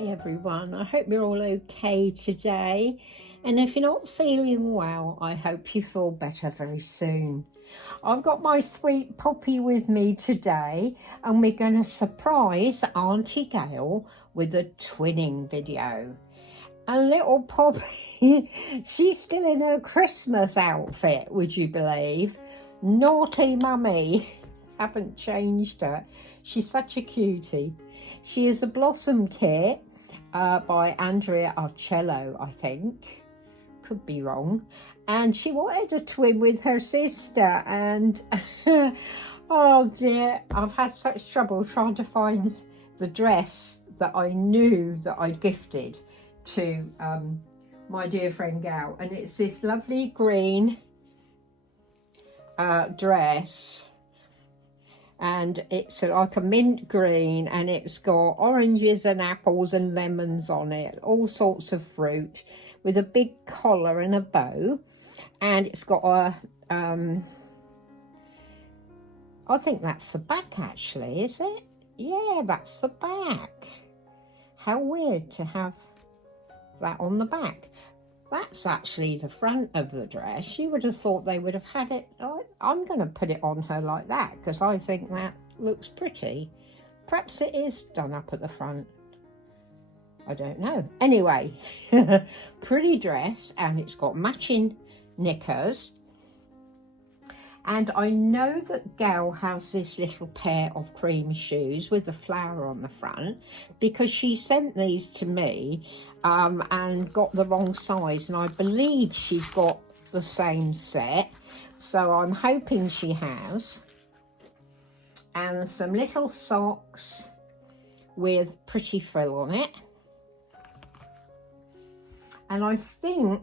Hi everyone, I hope you're all okay today, and if you're not feeling well, I hope you feel better very soon. I've got my sweet Poppy with me today, and we're going to surprise Auntie Gail with a twinning video. And little Poppy, she's still in her Christmas outfit, would you believe? Naughty mummy, haven't changed her. She's such a cutie. She is a Blossom kit by Andrea Arcello, I think. Could be wrong. And she wanted a twin with her sister, and oh dear, I've had such trouble trying to find the dress that I knew that I'd gifted to my dear friend Gal. And it's this lovely green dress. And it's like a mint green, and it's got oranges and apples and lemons on it, all sorts of fruit, with a big collar and a bow. And it's got a, I think that's the back actually, is it? Yeah, that's the back. How weird to have that on the back. That's actually the front of the dress. You would have thought they would have had it. I'm going to put it on her like that because I think that looks pretty. Perhaps it is done up at the front. I don't know. Anyway, pretty dress, and it's got matching knickers. And I know that Gal has this little pair of cream shoes with a flower on the front because she sent these to me and got the wrong size, and I believe she's got the same set, so I'm hoping she has. And some little socks with pretty frill on it. And I think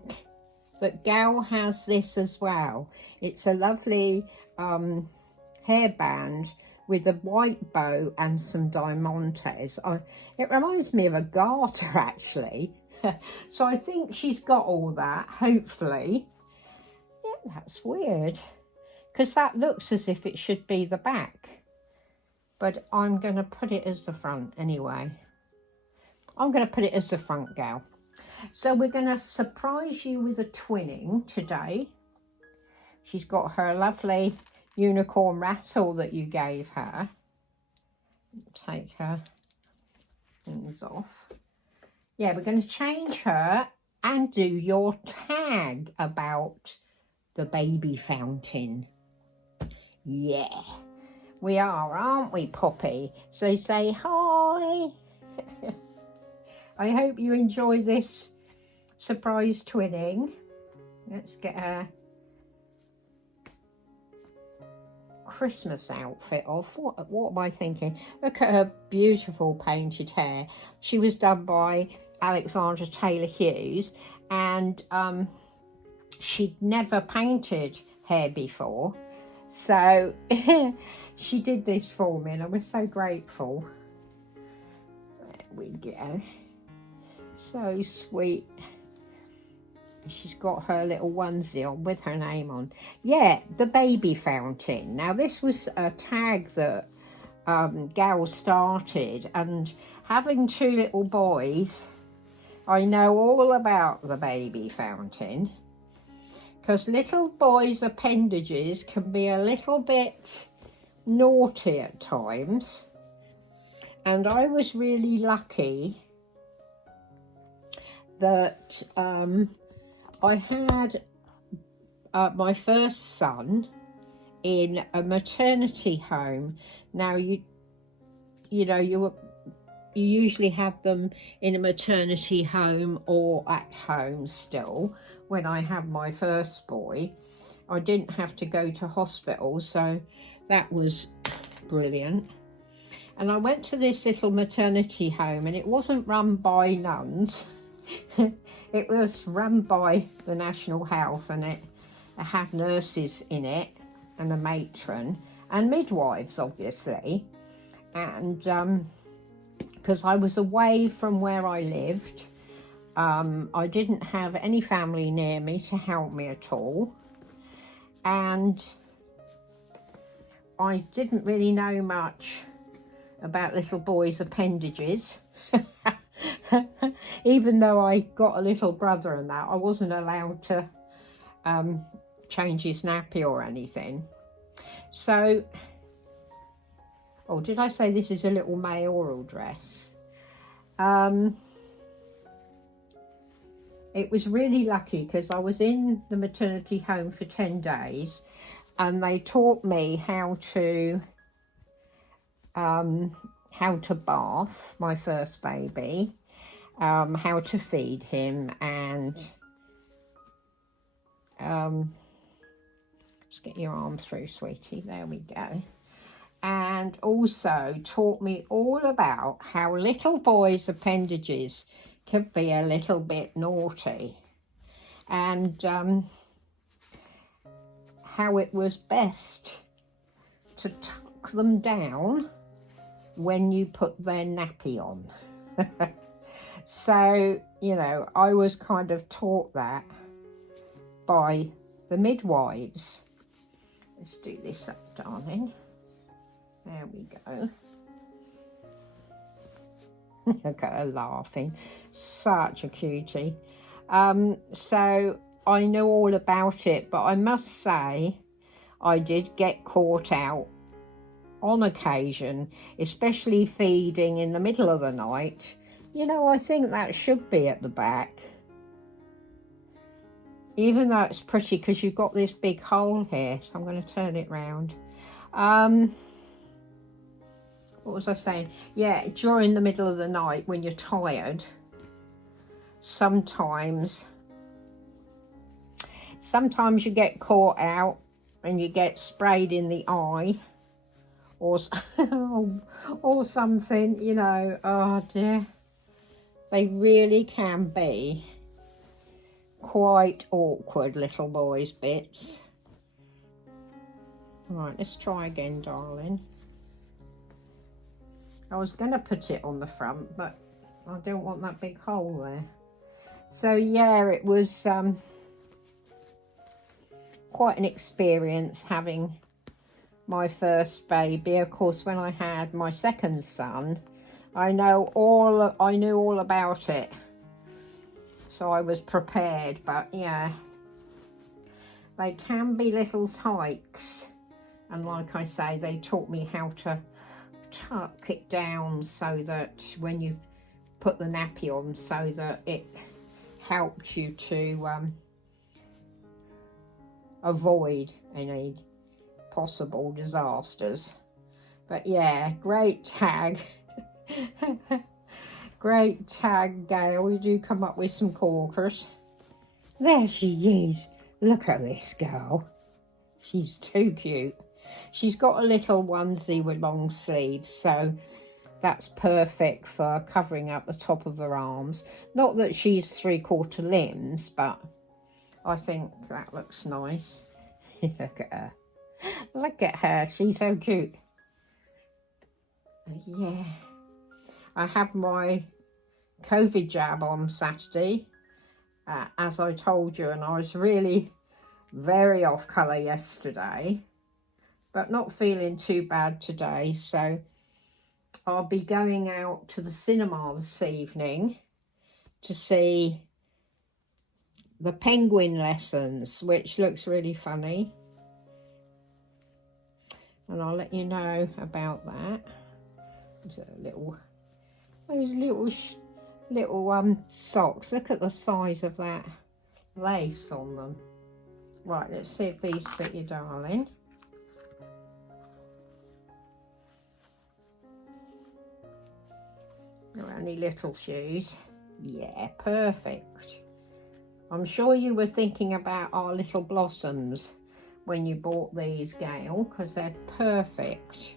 that Gal has this as well. It's a lovely hairband with a white bow and some diamantes. It reminds me of a garter actually. So I think she's got all that, hopefully. Yeah, that's weird, because that looks as if it should be the back. But I'm going to put it as the front anyway. I'm going to put it as the front, Gal. So we're going to surprise you with a twinning today. She's got her lovely unicorn rattle that you gave her. Take her things off. Yeah, we're going to change her and do your tag about the baby fountain. Yeah, we are, aren't we, Poppy? So say hi. I hope you enjoy this surprise twinning. Let's get her Christmas outfit off. What am I thinking? Look at her beautiful painted hair. She was done by Alexandra Taylor Hughes, and she'd never painted hair before, so she did this for me, and I was so grateful. There we go. So sweet. She's got her little onesie on with her name on. Yeah, the baby fountain. Now this was a tag that Gal started, and having two little boys, I know all about the baby fountain, because little boys' appendages can be a little bit naughty at times, and I was really lucky that I had my first son in a maternity home. Now you know you usually have them in a maternity home or at home still. When I had my first boy, I didn't have to go to hospital, so that was brilliant. And I went to this little maternity home, and it wasn't run by nuns. It was run by the National Health, and it had nurses in it and a matron and midwives, obviously. And because I was away from where I lived, I didn't have any family near me to help me at all, and I didn't really know much about little boys' appendages. Even though I got a little brother and that, I wasn't allowed to change his nappy or anything. So, oh, did I say this is a little mayoral dress? It was really lucky because I was in the maternity home for 10 days and they taught me how to bath my first baby, how to feed him, and just get your arm through, sweetie, there we go. And also taught me all about how little boys' appendages could be a little bit naughty, and how it was best to tuck them down when you put their nappy on. So, you know, I was kind of taught that by the midwives. Let's do this up, darling. There we go. Look at her laughing. Such a cutie. So I know all about it, but I must say I did get caught out on occasion, especially feeding in the middle of the night. You know, I think that should be at the back. Even though it's pretty because you've got this big hole here. So I'm going to turn it round. What was I saying? Yeah, during the middle of the night when you're tired, sometimes you get caught out and you get sprayed in the eye or or something, you know. Oh dear. They really can be quite awkward, little boys' bits. Right, let's try again, darling. I was going to put it on the front, but I don't want that big hole there. So yeah, it was quite an experience having my first baby. Of course, when I had my second son, I knew all about it. So I was prepared, but yeah, they can be little tykes. And like I say, they taught me how to tuck it down so that when you put the nappy on, so that it helped you to avoid any possible disasters. But yeah, great tag. Great tag, Gail. You do come up with some corkers. There she is. Look at this girl. She's too cute. She's got a little onesie with long sleeves, so that's perfect for covering up the top of her arms. Not that she's 3/4 limbs, but I think that looks nice. Look at her. Look at her. She's so cute. Yeah. I had my COVID jab on Saturday, as I told you, and I was really very off colour yesterday, but not feeling too bad today. So I'll be going out to the cinema this evening to see the penguin lessons, which looks really funny, and I'll let you know about that. There's those little socks. Look at the size of that lace on them. Right, let's see if these fit you, darling. They're only little shoes. Yeah, perfect. I'm sure you were thinking about our little blossoms when you bought these, Gail, because they're perfect.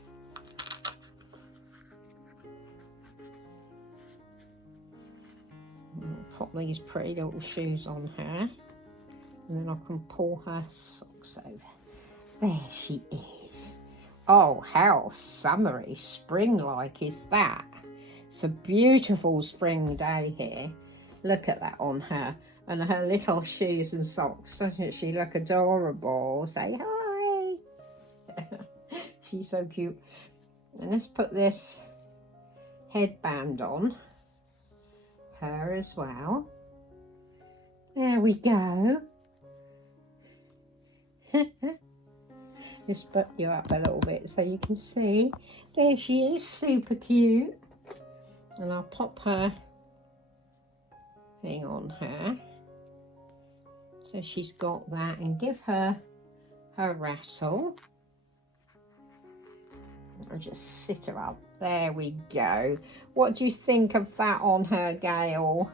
I'll put these pretty little shoes on her, and then I can pull her socks over. There she is. Oh, how summery, spring-like is that? It's a beautiful spring day here. Look at that on her. And her little shoes and socks. Doesn't she look adorable? Say hi. She's so cute. And let's put this headband on. her as well. There we go. Just put you up a little bit so you can see. There she is, super cute. And I'll pop her thing on her. So she's got that, and give her her rattle. I'll just sit her up. There we go. What do you think of that on her, Gail?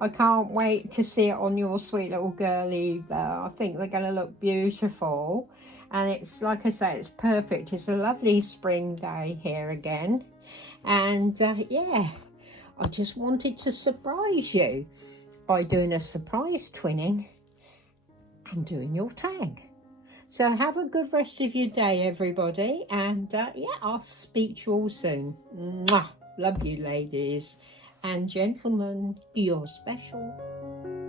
I can't wait to see it on your sweet little girl either. I think they're going to look beautiful. And it's, like I say, it's perfect. It's a lovely spring day here again. And yeah, I just wanted to surprise you by doing a surprise twinning and doing your tag. So have a good rest of your day, everybody. And yeah, I'll speak to you all soon. Mwah! Love you, ladies and gentlemen. You're special.